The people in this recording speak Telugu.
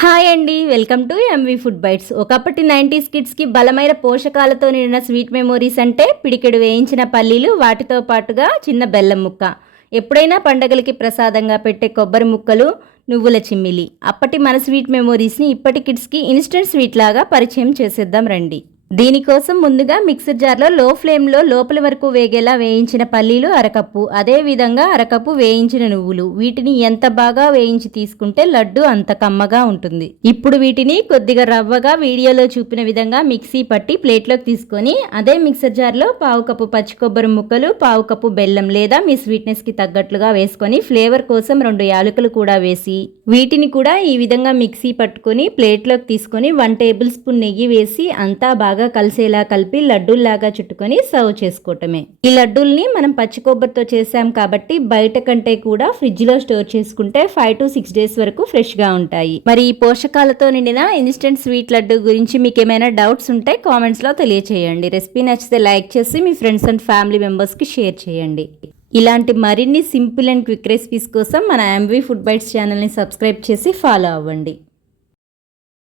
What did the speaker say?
హాయ్ అండి, welcome to MV food bites. ఒకప్పటి 90s కిడ్స్కి బలమైన పోషకాలతో నిండిన స్వీట్ మెమోరీస్ అంటే పిడికెడు వేయించిన పల్లీలు, వాటితో పాటుగా చిన్న బెల్లం ముక్క, ఎప్పుడైనా పండగలకి ప్రసాదంగా పెట్టే కొబ్బరి ముక్కలు, నువ్వుల చిమ్మిలి. అప్పటి మన స్వీట్ మెమోరీస్ని ఇప్పటి కిడ్స్కి ఇన్స్టెంట్ స్వీట్ లాగా పరిచయం చేసేద్దాం రండి. దీనికోసం ముందుగా మిక్సర్ జార్లో లో ఫ్లేమ్లో లోపలి వరకు వేగేలా వేయించిన పల్లీలు అరకప్పు, అదేవిధంగా అరకప్పు వేయించిన నువ్వులు. వీటిని ఎంత బాగా వేయించి తీసుకుంటే లడ్డు అంత కమ్మగా ఉంటుంది. ఇప్పుడు వీటిని కొద్దిగా రవ్వగా వీడియోలో చూపిన విధంగా మిక్సీ పట్టి ప్లేట్లోకి తీసుకొని అదే మిక్సర్ జార్లో పావు కప్పు పచ్చి కొబ్బరి ముక్కలు, పావు కప్పు బెల్లం లేదా మీ స్వీట్నెస్కి తగ్గట్లుగా వేసుకొని ఫ్లేవర్ కోసం 2 యాలకులు కూడా వేసి వీటిని కూడా ఈ విధంగా మిక్సీ పట్టుకొని ప్లేట్లోకి తీసుకొని 1 టేబుల్ స్పూన్ నెయ్యి వేసి అంతా బాగా కలిసేలా కలిపి లడ్డూల్లాగా చుట్టుకొని సర్వ్ చేసుకోవటమే. ఈ లడ్డూల్ని మనం పచ్చి కొబ్బరితో చేసాం కాబట్టి బయట కంటే కూడా ఫ్రిడ్జ్ లో స్టోర్ చేసుకుంటే 5 to 6 days వరకు ఫ్రెష్ గా ఉంటాయి. మరి ఈ పోషకాలతో నిండిన ఇన్స్టెంట్ స్వీట్ లడ్డు గురించి మీకు ఏమైనా డౌట్స్ ఉంటే కామెంట్స్ లో తెలియచేయండి. రెసిపీ నచ్చితే లైక్ చేసి మీ ఫ్రెండ్స్ అండ్ ఫ్యామిలీ మెంబర్స్ కి షేర్ చేయండి. ఇలాంటి మరిన్ని సింపుల్ అండ్ క్విక్ రెసిపీస్ కోసం మన ఎంవి ఫుడ్ బైట్స్ ఛానల్ని సబ్స్క్రైబ్ చేసి ఫాలో అవ్వండి.